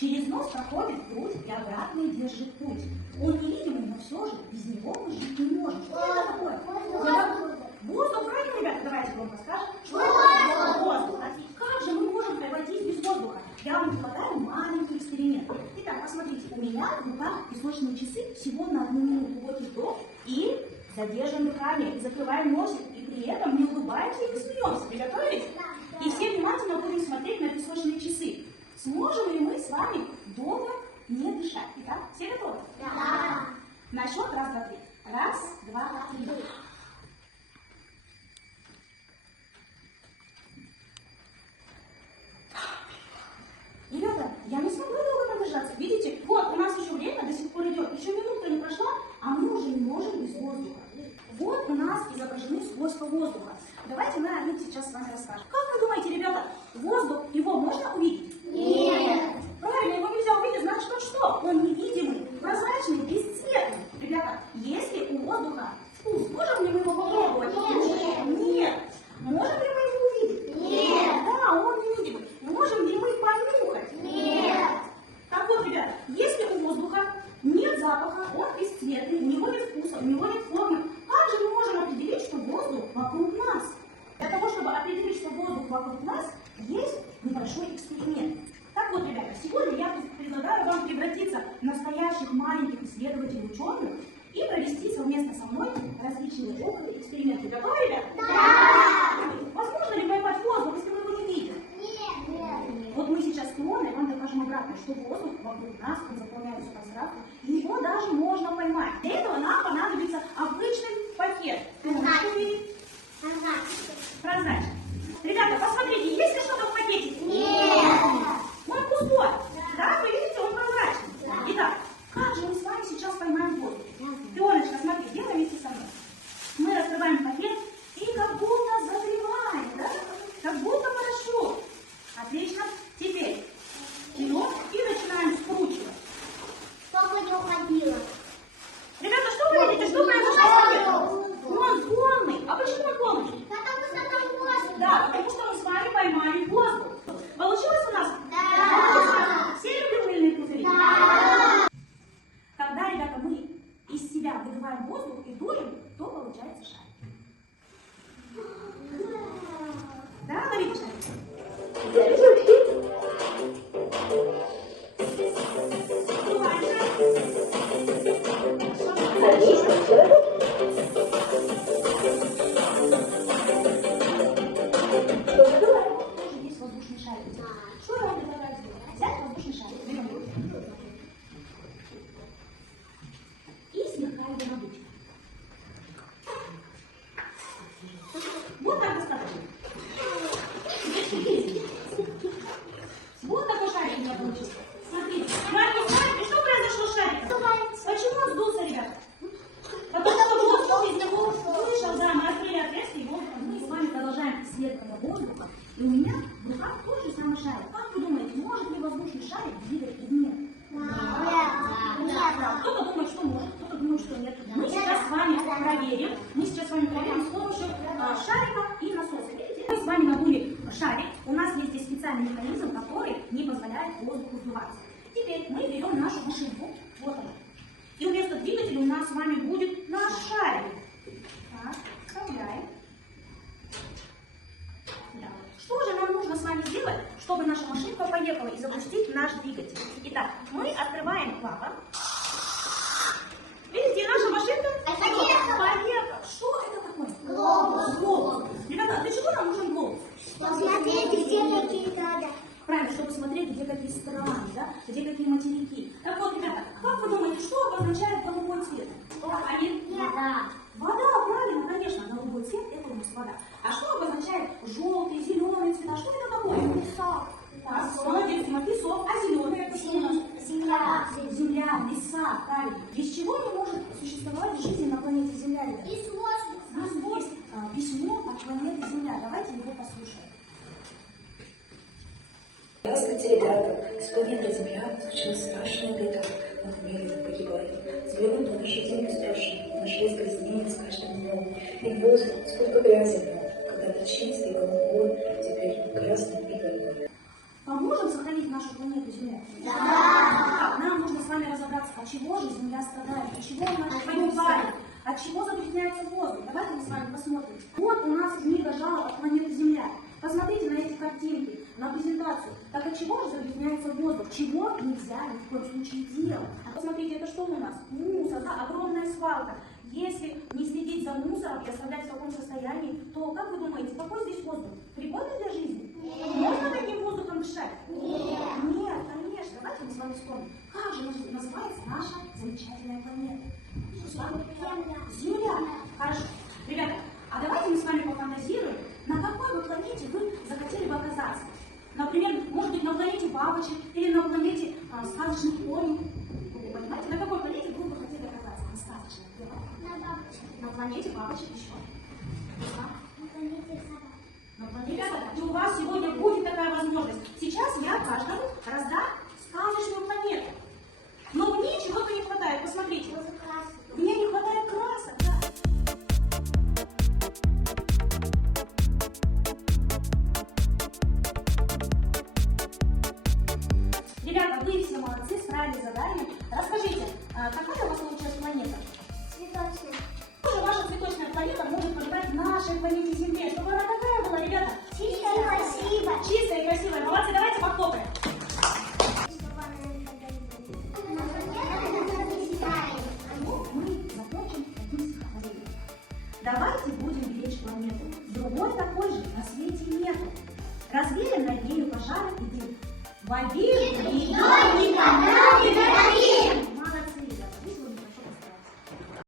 Через нос проходит грудь и обратно держит путь. Он невидимый, но все же без него мы жить не можем. Что это такое? Воздух, правильно, ребята? Давайте громко скажем. Что это? Воздух. Как же мы можем обойтись без воздуха? Я вам предлагаю маленький эксперимент. Итак, посмотрите, у меня в руках песочные часы, всего на 1 минуту глубокий вдох и задержим дыхание, и закрываем носик, и при этом не улыбаемся и не смеемся. Приготовились? И все внимательно будем смотреть на песочные часы. Сможем ли мы с вами долго не дышать? Итак, все готовы? Да. На счет 1, 2, 3. 1, 2, 3. Ребята, я не смогла долго продержаться. Видите, вот у нас еще время до сих пор идет. Еще минута не прошла, а мы уже не можем без воздуха. Вот у нас изображены свойства воздуха. Давайте мы о них сейчас с вами расскажем. Как вы думаете, ребята, воздух, его можно увидеть? Нет. Правильно, его нельзя увидеть, значит он что? Он невидимый, прозрачный, бесцветный. Ребята, если у воздуха вкус, можем ли мы его попробовать? Нет. Нет. Можем ли мы его увидеть? Нет. Да, он невидимый. Можем ли мы понюхать? Нет. Так вот, ребята, если у воздуха нет запаха, он бесцветный, у него нет вкуса, у него нет формы, как же мы можем определить, что воздух вокруг нас? Для того, чтобы определить, что воздух вокруг нас, есть небольшой эксперимент. Так вот, ребята, сегодня я предлагаю вам превратиться в настоящих маленьких исследователей ученых и провести совместно со мной различные опыты и эксперименты. Готовы, ребята? Да. Возможно ли поймать воздух, если мы его не видим? Нет. Вот мы сейчас с Илоной вам докажем обратно, что воздух вокруг нас, он заполняет все пространство, и его даже можно поймать. Для этого нам понадобится обычный пакет. Прозрачный. Ребята, посмотрите, есть ли что-то в пакете? Нет. Он пустой. Да, вы видите, он прозрачный. Итак, как же мы с вами сейчас поймаем воздух? Ионочка, смотри, делай вместе со мной. Мы раскрываем пакет и как будто закрываем, да? Как будто хорошо. Отлично. Теперь берем и начинаем скручивать. Сколько не уходило? Ребята, что вы видите? Что произошло? Он полный. А почему он полный? Потому что там воздух. Да, потому что мы с вами поймали воздух. Получилось у нас? Да. Все любят мыльные пузыри? Да. Когда, ребята, мы из себя выдуваем воздух и дуем, то получается шарик. Да, ловите шарик? Выдуваем есть воздушный шарик. Что я вам предлагаю сделать? Взять воздушный шарик, берем его и слегка его надуть. Вот так достаточно. Вот такой шарик у меня получился. Смотрите, маленький шарик. И что произошло с шариком? Почему он сдулся, ребята? Потому что воздух из него вышел, да, мы открыли отверстие, и мы с вами продолжаем исследование воздуха. И у меня в руках тот же самый шарик. Как вы думаете, может ли воздушный шарик двигать предмет? Да. Кто-то думает, что может, кто-то думает, что нет. Мы сейчас с вами проверим. Мы сейчас с вами проверим с помощью шарика и насоса. Видите? Мы с вами надули шарик. У нас есть здесь специальный механизм, который не позволяет воздуху сдуваться. Теперь мы берем нашу машинку. Вот она. И вместо двигателя у нас с вами будет наш шарик. Так, вставляем. Да. Что же нам нужно с вами сделать, чтобы наша машинка поехала и запустить наш двигатель? Итак, мы открываем клапан. Видите, наша машинка поехала. Что это такое? Глобус. Глобус. Ребята, для чего нам нужен глобус? Посмотрите, где какие надо. Правильно, чтобы смотреть, где какие страны, да? Где какие материки. Так вот, ребята, как вы думаете, что обозначает голубой цвет? Вода. Вода, правильно, конечно, голубой цвет – это у нас вода. А что обозначает желтый, зеленый цвета? Что это такое? Песок. Так, молодец, Дима, песок, а зеленый это что у нас? Земля. Земля, леса, правильно. Без чего не может существовать жизнь на планете Земля, ребята? Из воздуха. У нас есть письмо от планеты Земля. Давайте его послушаем. Здравствуйте, ребята! С планеты Земля случилась страшная беда. Мы в мире погибали. Звезды нашей Земли страшны. Нашли загрязнения с каждым днем. И воздух, сколько грязи в нем. Когда-то чистый, голубой, теперь красный и голубой. Поможем сохранить нашу планету Земля? Да. загрязняется воздух? Давайте мы с вами посмотрим. Вот у нас книга жалоб от планеты Земля. Посмотрите на эти картинки, на презентацию. Так от чего же загрязняется воздух? Чего нельзя ни в коем случае делать? Посмотрите, это что у нас? Мусор, да, огромная свалка. Если не следить за мусором и оставлять в таком состоянии, то, как вы думаете, какой здесь воздух? Пригодный для жизни? Нет. Можно таким воздухом дышать? Нет. Нет, конечно. Давайте мы с вами вспомним. Как же называется наша замечательная планета? Земля. Хорошо. Ребята, а давайте мы с вами пофантазируем, на какой бы планете вы захотели бы оказаться. Например, может быть, на планете бабочек или на планете сказочных пони. Вы понимаете, на какой планете вы бы хотели оказаться? На сказочной. На планете бабочек еще. Ребята, и у вас сегодня будет такая возможность. Сейчас я каждому раздам сказочную планету. Но мне чего-то не хватает. Посмотрите. Мне не хватает красок. Да. Ребята, вы все молодцы, справились с заданием. Расскажите, какая у вас получилась планета? Цветочная. Что же ваша цветочная планета может пожелать нашей планете Земле? Чтобы она какая была, ребята? Чистая и красивая. Чистая и красивая. Молодцы, давайте похлопаем. Мы закончим одним стихотворением. Давайте будем беречь планету. Другой такой же на свете нету. Развеем над нею пожары и дым. В обиду ее никогда